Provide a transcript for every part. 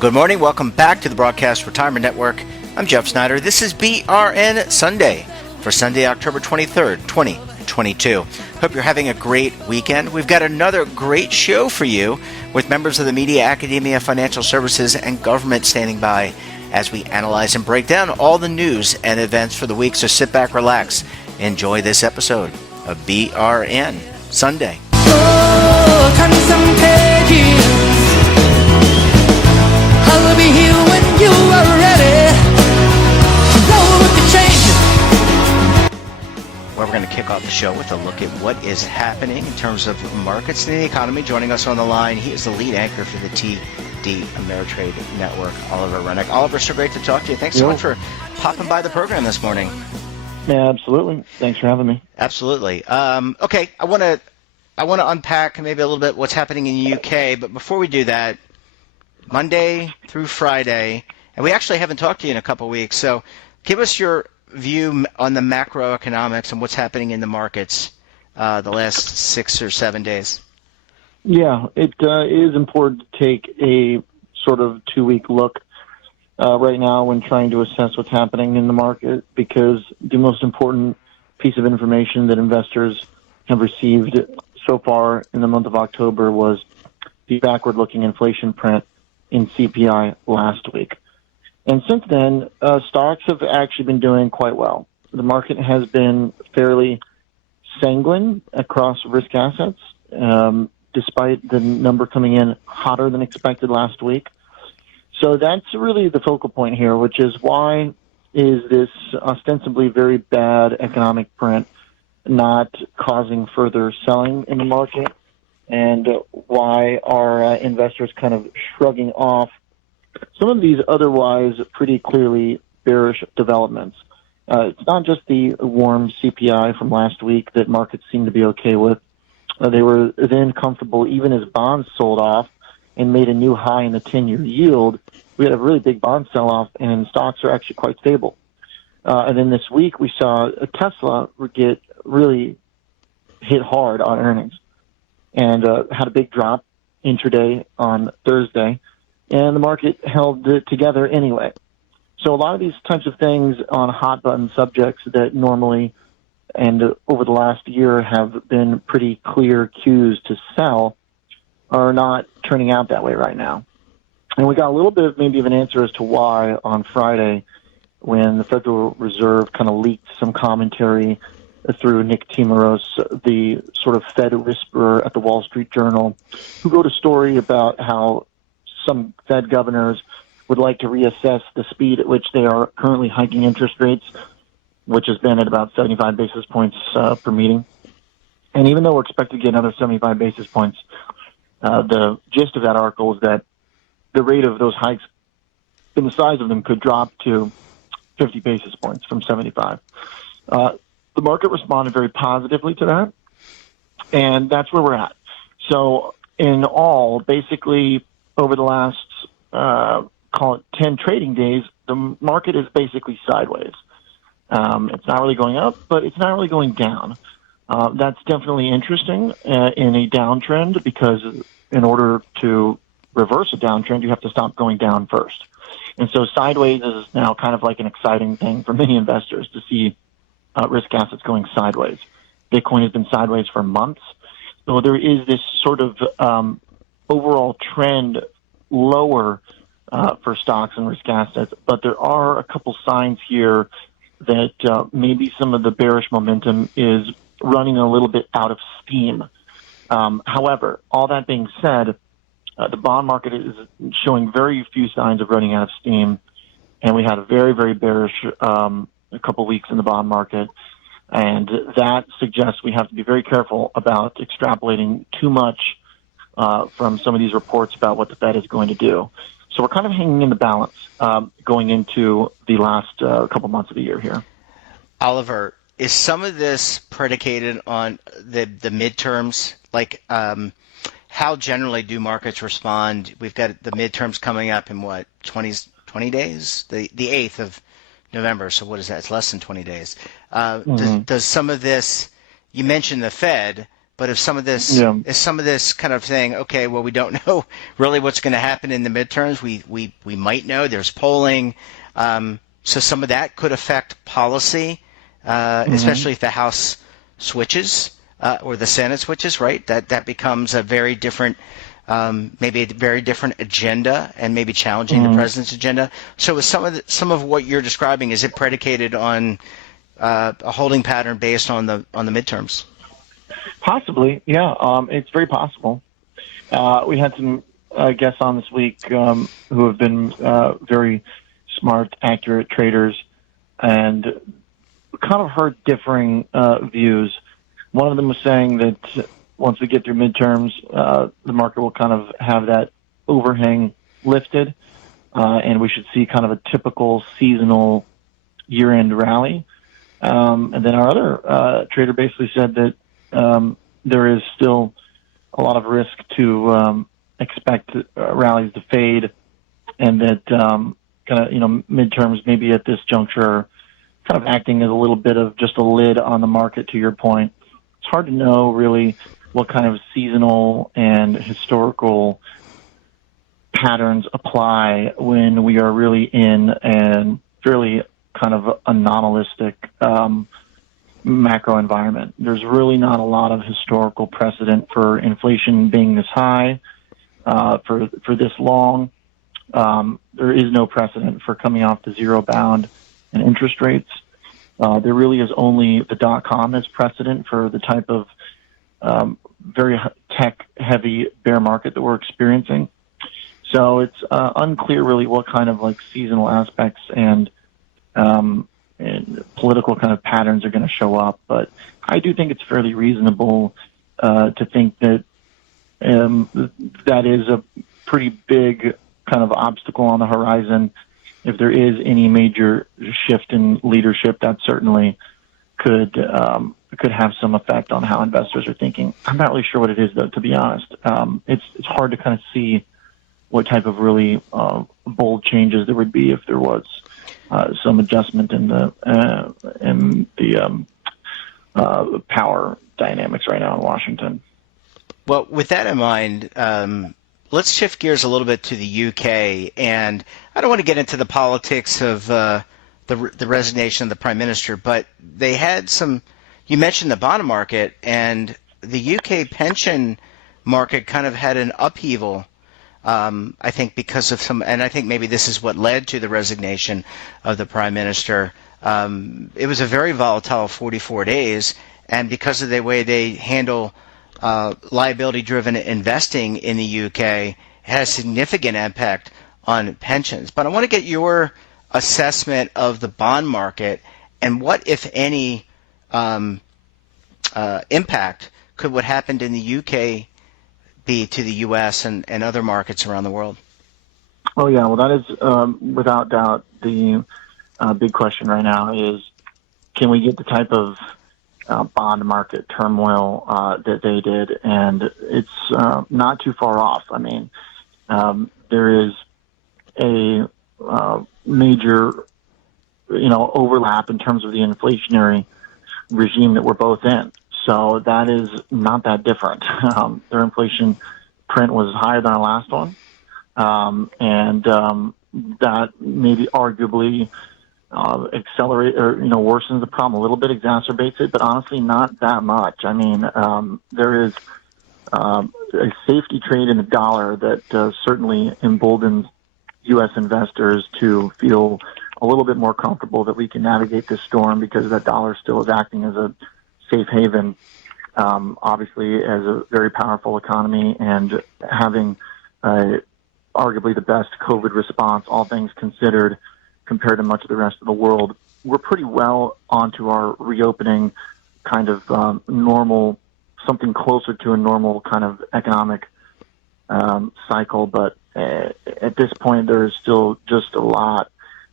Good morning. Welcome back to the Broadcast Retirement Network. I'm Jeff Snyder. This is BRN Sunday for Sunday, October 23rd, 2022. Hope you're having a great weekend. We've got another great show for you with members of the media, academia, financial services, and government standing by as we analyze and break down all the news and events for the week. So sit back, relax, enjoy this episode of BRN Sunday. Oh, turn some pages. I'll be here when you are ready. Roll with the changes. Well, we're going to kick off the show with a look at what is happening in terms of markets and the economy. Joining us on the line, he is the lead anchor for the TD Ameritrade Network, Oliver Renick. Oliver, so great to talk to you. Thanks so much for popping by the program this morning. Yeah, absolutely. Thanks for having me. Absolutely. Okay, I want to unpack maybe a little bit what's happening in the UK, but before we do that, Monday through Friday, and we actually haven't talked to you in a couple of weeks, so give us your view on the macroeconomics and what's happening in the markets the last 6 or 7 days. Yeah, it is important to take a sort of 2-week look right now when trying to assess what's happening in the market, because the most important piece of information that investors have received so far in the month of October was the backward-looking inflation print in CPI last week. And since then, stocks have actually been doing quite well. The market has been fairly sanguine across risk assets, despite the number coming in hotter than expected last week. So that's really the focal point here, which is why is this ostensibly very bad economic print not causing further selling in the market? And why are investors kind of shrugging off some of these otherwise pretty clearly bearish developments? It's not just the warm CPI from last week that markets seem to be okay with. They were then comfortable even as bonds sold off and made a new high in the 10-year yield. We had a really big bond sell-off, and stocks are actually quite stable. And then this week we saw Tesla get really hit hard on earnings, and had a big drop intraday on Thursday, and the market held it together anyway. So a lot of these types of things on hot-button subjects that normally and over the last year have been pretty clear cues to sell are not turning out that way right now. And we got a little bit of maybe of an answer as to why on Friday when the Federal Reserve kind of leaked some commentary through Nick Timiraos, the sort of Fed whisperer at the Wall Street Journal, who wrote a story about how some Fed governors would like to reassess the speed at which they are currently hiking interest rates, which has been at about 75 basis points per meeting. And even though we're expected to get another 75 basis points, the gist of that article is that the rate of those hikes and the size of them could drop to 50 basis points from 75. The market responded very positively to that, and that's where we're at. So in all, basically over the last, call it 10 trading days, the market is basically sideways. It's not really going up, but it's not really going down. That's definitely interesting in a downtrend, because in order to reverse a downtrend, you have to stop going down first. And so sideways is now kind of like an exciting thing for many investors to see risk assets going sideways. Bitcoin has been sideways for months. So there is this sort of overall trend lower for stocks and risk assets, but there are a couple signs here that maybe some of the bearish momentum is running a little bit out of steam. However, all that being said, the bond market is showing very few signs of running out of steam, and we had a very, very bearish a couple weeks in the bond market, and that suggests we have to be very careful about extrapolating too much from some of these reports about what the Fed is going to do. So we're kind of hanging in the balance going into the last couple months of the year here. Oliver, is some of this predicated on the midterms? Like, how generally do markets respond? We've got the midterms coming up in what, 20 days? The 8th of November. So what is that? It's less than 20 days. Does some of this, you mentioned the Fed, but if some of this is some of this kind of saying, okay, well, we don't know really what's going to happen in the midterms. We might know. There's polling. So some of that could affect policy, especially if the House switches or the Senate switches, right? That becomes a very different, maybe a very different agenda and maybe challenging the president's agenda. So is some of what you're describing, is it predicated on a holding pattern based on the midterms? Possibly, yeah. It's very possible. We had some guests on this week who have been very smart, accurate traders, and kind of heard differing views. One of them was saying that once we get through midterms, the market will kind of have that overhang lifted, and we should see kind of a typical seasonal year-end rally. And then our other trader basically said that there is still a lot of risk to expect rallies to fade, and that kind of, midterms maybe at this juncture kind of acting as a little bit of just a lid on the market, to your point. It's hard to know really what kind of seasonal and historical patterns apply when we are really in a fairly kind of anomalistic macro environment. There's really not a lot of historical precedent for inflation being this high for this long. There is no precedent for coming off the zero bound in interest rates. There really is only the .com as precedent for the type of very tech-heavy bear market that we're experiencing. So it's unclear really what kind of like seasonal aspects and political kind of patterns are going to show up. But I do think it's fairly reasonable to think that that is a pretty big kind of obstacle on the horizon. If there is any major shift in leadership, that certainly could have some effect on how investors are thinking. I'm not really sure what it is, though, to be honest. It's hard to kind of see what type of really bold changes there would be if there was some adjustment in the power dynamics right now in Washington. Well, with that in mind, let's shift gears a little bit to the UK, and I don't want to get into the politics of the resignation of the Prime Minister, but they had some. You mentioned the bond market, and the UK pension market kind of had an upheaval. I think because of some, and I think maybe this is what led to the resignation of the Prime Minister. It was a very volatile 44 days, and because of the way they handle liability-driven investing in the UK, it has significant impact on pensions. But I want to get your assessment of the bond market and what, if any, impact could what happened in the UK be to the U.S. and other markets around the world? Oh, yeah. Well, that is without doubt the big question right now is, can we get the type of bond market turmoil that they did? And it's not too far off. I mean, there is a major, overlap in terms of the inflationary regime that we're both in. So that is not that different. Their inflation print was higher than our last one. And that maybe arguably accelerate or, worsens the problem a little bit, exacerbates it, but honestly not that much. I mean, there is a safety trade in the dollar that certainly emboldens U.S. investors to feel a little bit more comfortable that we can navigate this storm because that dollar still is acting as a safe haven, obviously as a very powerful economy and having arguably the best COVID response, all things considered, compared to much of the rest of the world. We're pretty well onto our reopening kind of normal, something closer to a normal kind of economic cycle. But at this point, there is still just a lot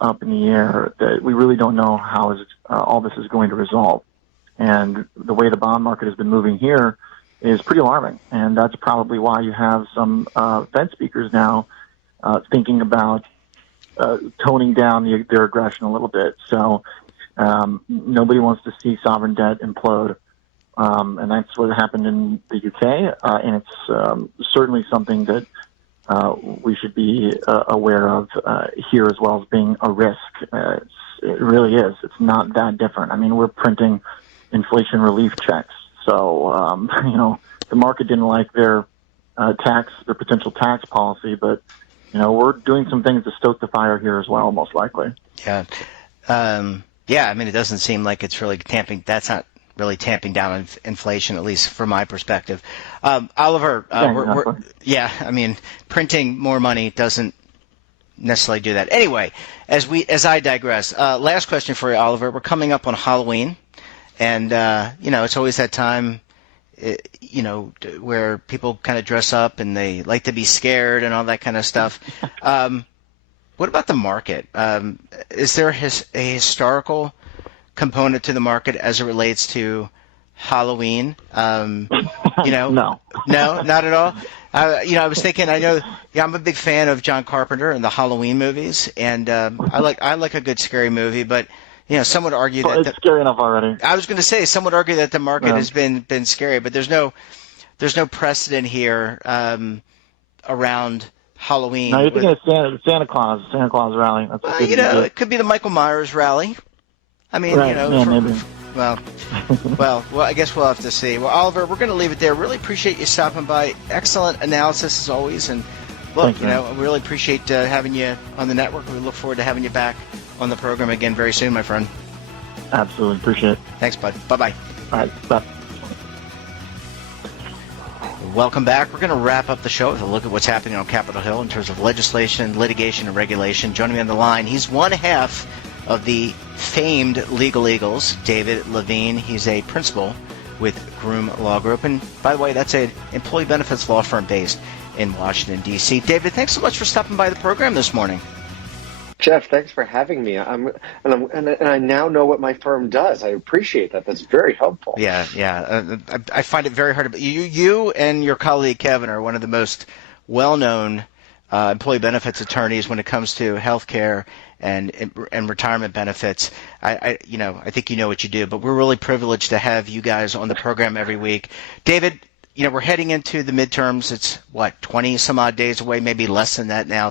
up in the air that we really don't know how all this is going to resolve. And the way the bond market has been moving here is pretty alarming. And that's probably why you have some Fed speakers now thinking about toning down their aggression a little bit. So nobody wants to see sovereign debt implode. And that's what happened in the UK. And it's certainly something that we should be aware of here as well as being a risk. It really is. It's not that different. I mean, we're printing inflation relief checks. So, the market didn't like their potential tax policy, but, we're doing some things to stoke the fire here as well, most likely. Yeah. I mean, it doesn't seem like it's really that's not really tamping down inflation, at least from my perspective. Oliver, I mean, printing more money doesn't necessarily do that. Anyway, as I digress, last question for you, Oliver. We're coming up on Halloween, and it's always that time, where people kind of dress up and they like to be scared and all that kind of stuff. What about the market? Is there a historical component to the market as it relates to Halloween? No, not at all. I was thinking. I'm a big fan of John Carpenter and the Halloween movies, and I like a good scary movie. But some would argue that it's scary enough already. I was going to say some would argue that the market has been scary, but there's no precedent here around Halloween. No, you're thinking of Santa Claus rally. That's it could be the Michael Myers rally. I mean, right. Maybe. Well, I guess we'll have to see. Well, Oliver, we're going to leave it there. Really appreciate you stopping by. Excellent analysis as always. And look, Thanks, we really appreciate having you on the network. We look forward to having you back on the program again very soon, my friend. Absolutely. Appreciate it. Thanks, bud. Bye-bye. All right. Bye. Welcome back. We're going to wrap up the show with a look at what's happening on Capitol Hill in terms of legislation, litigation, and regulation. Joining me on the line, he's one half of the famed Legal Eagles, David Levine. He's a principal with Groom Law Group. And by the way, that's an employee benefits law firm based in Washington, D.C. David, thanks so much for stopping by the program this morning. Jeff, thanks for having me. And I now know what my firm does. I appreciate that. That's very helpful. Yeah. I find it very hard. You and your colleague Kevin are one of the most well-known employee benefits attorneys when it comes to health care and retirement benefits. I think you know what you do, but we're really privileged to have you guys on the program every week. David, we're heading into the midterms. It's 20 some odd days away, maybe less than that now,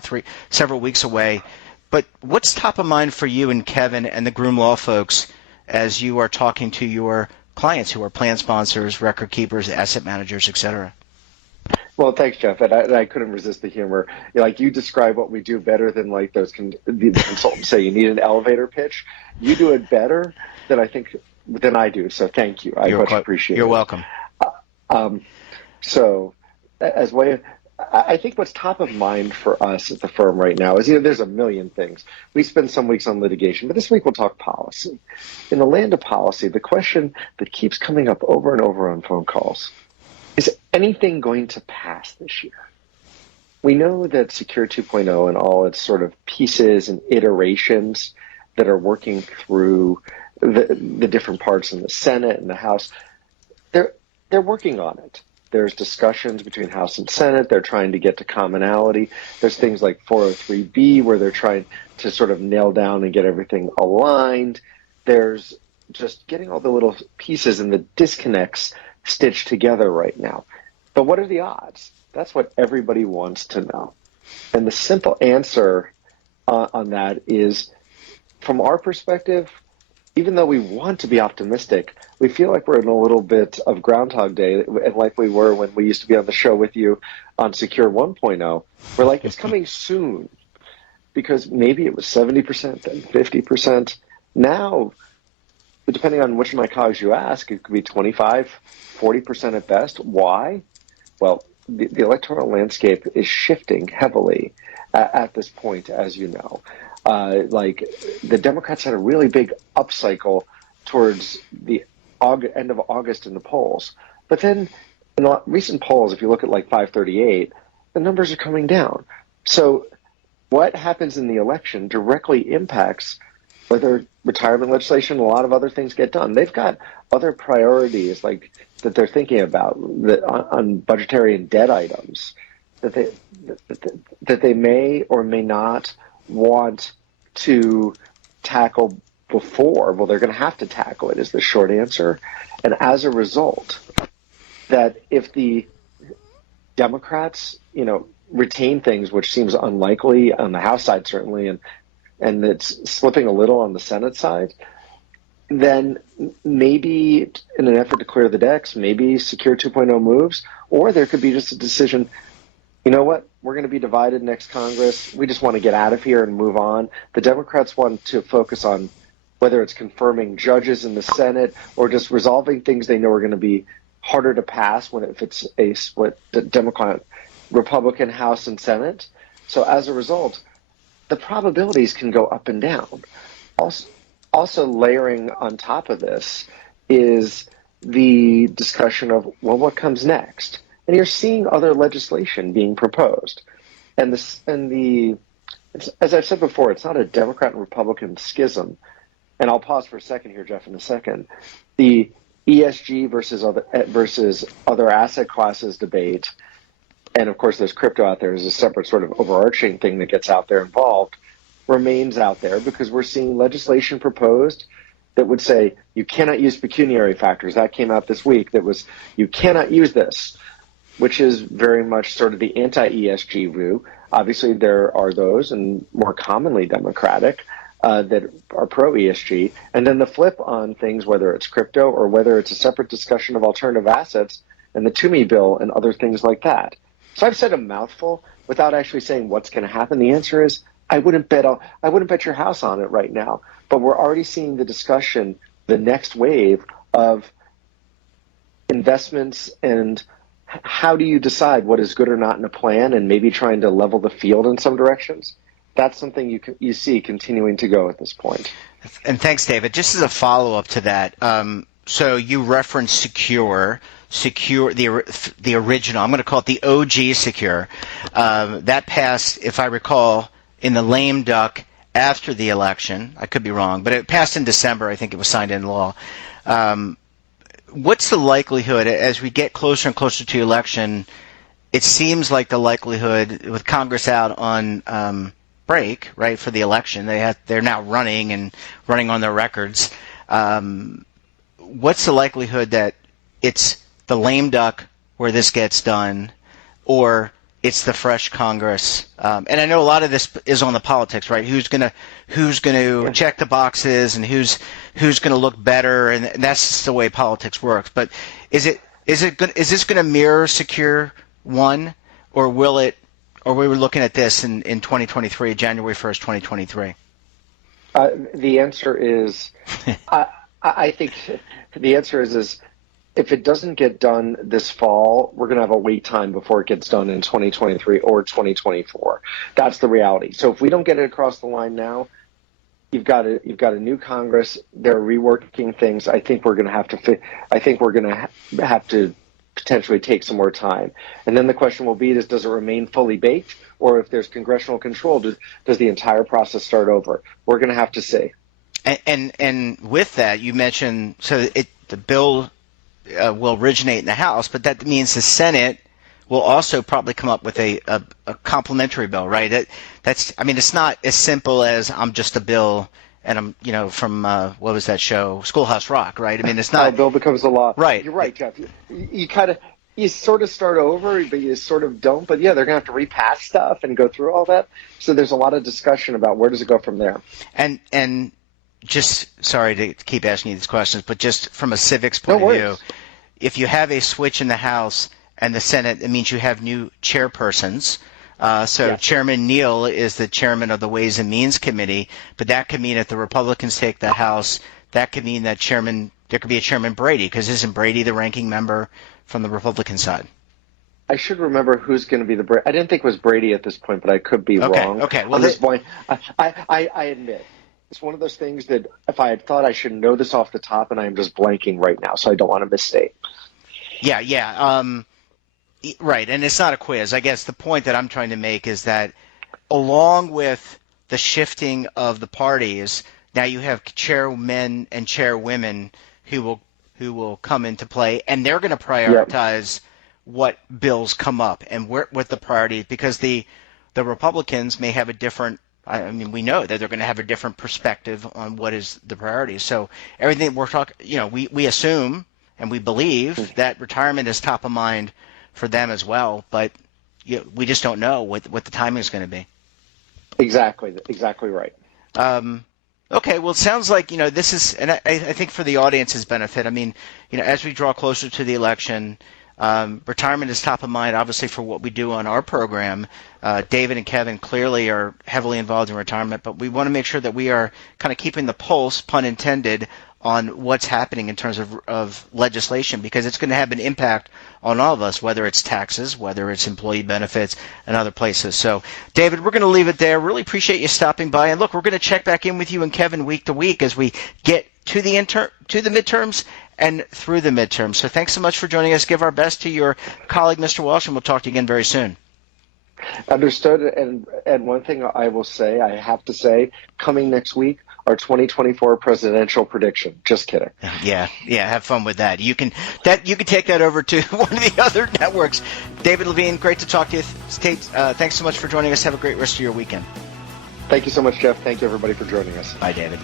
several weeks away. But what's top of mind for you and Kevin and the Groom Law folks as you are talking to your clients who are plan sponsors, record keepers, asset managers, et cetera? Well, thanks, Jeff. And I couldn't resist the humor. You describe what we do better than the consultants say you need an elevator pitch. You do it better than I do. So thank you. I much appreciate it. You're welcome. So I think what's top of mind for us at the firm right now is, there's a million things. We spend some weeks on litigation, but this week we'll talk policy. In the land of policy, the question that keeps coming up over and over on phone calls is anything going to pass this year? We know that Secure 2.0 and all its sort of pieces and iterations that are working through the different parts in the Senate and the House, they're working on it. There's discussions between House and Senate. They're trying to get to commonality. There's things like 403B where they're trying to sort of nail down and get everything aligned. There's just getting all the little pieces and the disconnects stitched together right now. But what are the odds? That's what everybody wants to know. And the simple answer on that is, from our perspective, even though we want to be optimistic, we feel like we're in a little bit of Groundhog Day, and like we were when we used to be on the show with you on Secure 1.0. We're like, it's coming soon, because maybe it was 70%, then 50%. Now, depending on which of my colleagues you ask, it could be 25, 40% at best. Why? Well, the electoral landscape is shifting heavily at this point, as you know. The Democrats had a really big upcycle towards the end of August in the polls. But then in the recent polls, if you look at 538, the numbers are coming down. So what happens in the election directly impacts whether retirement legislation, a lot of other things get done. They've got other priorities like that they're thinking about that on budgetary and debt items that they may or may not want to tackle before. Well, they're going to have to tackle it is the short answer. And as a result, that if the Democrats, retain things, which seems unlikely on the House side certainly, and it's slipping a little on the Senate side, then maybe in an effort to clear the decks, maybe Secure 2.0 moves, or there could be just a decision, you know what, we're going to be divided next Congress. We just want to get out of here and move on. The Democrats want to focus on whether it's confirming judges in the Senate or just resolving things they know are going to be harder to pass if it's a split Democrat-Republican House and Senate. So as a result, the probabilities can go up and down. Also layering on top of this is the discussion of, well, what comes next? And you're seeing other legislation being proposed. As I've said before, it's not a Democrat and Republican schism. And I'll pause for a second here, Jeff, in a second. The ESG versus other asset classes debate, and of course there's crypto out there as a separate sort of overarching thing that gets out there involved, remains out there because we're seeing legislation proposed that would say you cannot use pecuniary factors. That came out this week. That was, you cannot use this, which is very much sort of the anti-ESG view. Obviously, there are those, and more commonly Democratic, that are pro-ESG. And then the flip on things, whether it's crypto or whether it's a separate discussion of alternative assets and the Tunein bill and other things like that. So I've said a mouthful without actually saying what's going to happen. The answer is I wouldn't bet your house on it right now. But we're already seeing the discussion, the next wave of investments and how do you decide what is good or not in a plan, and maybe trying to level the field in some directions. That's something you see continuing to go at this point. And thanks, David. Just as a follow-up to that, so you referenced Secure, the original, I'm going to call it the OG Secure. That passed, if I recall, in the lame duck after the election. I could be wrong, but it passed in December. I think it was signed into law. What's the likelihood, as we get closer and closer to election, it seems like the likelihood with Congress out on break, right, for the election, they're now running on their records. What's the likelihood that it's the lame duck where this gets done, or it's the fresh Congress? And I know a lot of this is on the politics, right? Who's gonna check the boxes and who's gonna look better, and that's just the way politics works. But is this gonna mirror Secure 1, or will it? Or we were looking at this in 2023, January 1st, 2023. The answer is, I think the answer is if it doesn't get done this fall, we're going to have a wait time before it gets done in 2023 or 2024. That's the reality. So if we don't get it across the line now, you've got a new Congress. They're reworking things. I think we're going to have to potentially take some more time. And then the question will be, does it remain fully baked? Or if there's congressional control, does the entire process start over? We're going to have to see. And with that, you mentioned, the bill will originate in the House, but that means the Senate will also probably come up with a complementary bill, right? It's not as simple as I'm just a bill and I'm, from what was that show, Schoolhouse Rock, right? I mean, it's not. A bill becomes a law. Right. You're right, Jeff. You sort of start over, but you sort of don't. But yeah, they're going to have to repass stuff and go through all that. So there's a lot of discussion about where does it go from there. And just, sorry to keep asking you these questions, but just from a civics point of view, if you have a switch in the House and the Senate, it means you have new chairpersons. Yes. Chairman Neal is the chairman of the Ways and Means Committee, but that could mean if the Republicans take the House, that could mean that there could be a Chairman Brady, because isn't Brady the ranking member from the Republican side? I should remember who's going to be the I didn't think it was Brady at this point, but I could be wrong. Okay. Well, at this point, I admit it's one of those things that if I had thought I should know this off the top, and I am just blanking right now, so I don't want to misstate. Yeah. Right, and it's not a quiz. I guess the point that I'm trying to make is that along with the shifting of the parties, Now you have chairmen and chairwomen who will come into play, and they're going to prioritize what bills come up and what the priority, because the Republicans may have a different. I mean, we know that they're going to have a different perspective on what is the priority. So everything we're talking, we assume and we believe that retirement is top of mind for them as well, but we just don't know what the timing is going to be. Exactly right. Okay, well, it sounds like this is, and I think for the audience's benefit. I mean, as we draw closer to the election, retirement is top of mind, obviously, for what we do on our program. David and Kevin clearly are heavily involved in retirement, but we want to make sure that we are kind of keeping the pulse, pun intended, on what's happening in terms of legislation, because it's going to have an impact on all of us, whether it's taxes, whether it's employee benefits, and other places. So, David, we're going to leave it there. Really appreciate you stopping by. And look, we're going to check back in with you and Kevin week to week as we get to the midterms and through the midterms. So thanks so much for joining us. Give our best to your colleague, Mr. Walsh, and we'll talk to you again very soon. Understood. And one thing I have to say, coming next week, our 2024 presidential prediction. Just kidding. Yeah. Have fun with that. You can take that over to one of the other networks. David Levine, great to talk to you. Thanks so much for joining us. Have a great rest of your weekend. Thank you so much, Jeff. Thank you, everybody, for joining us. Bye, David.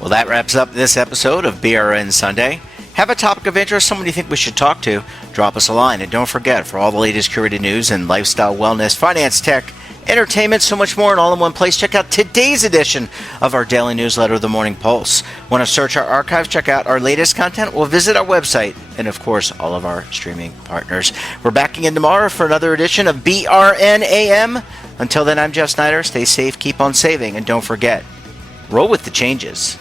Well, that wraps up this episode of BRN Sunday. Have a topic of interest, someone you think we should talk to, drop us a line. And don't forget, for all the latest curated news and lifestyle, wellness, finance, tech, entertainment, so much more, and all in one place, check out today's edition of our daily newsletter, The Morning Pulse. Want to search our archives, check out our latest content? Well, visit our website and, of course, all of our streaming partners. We're back again tomorrow for another edition of BRN AM. Until then, I'm Jeff Snyder. Stay safe, keep on saving, and don't forget, roll with the changes.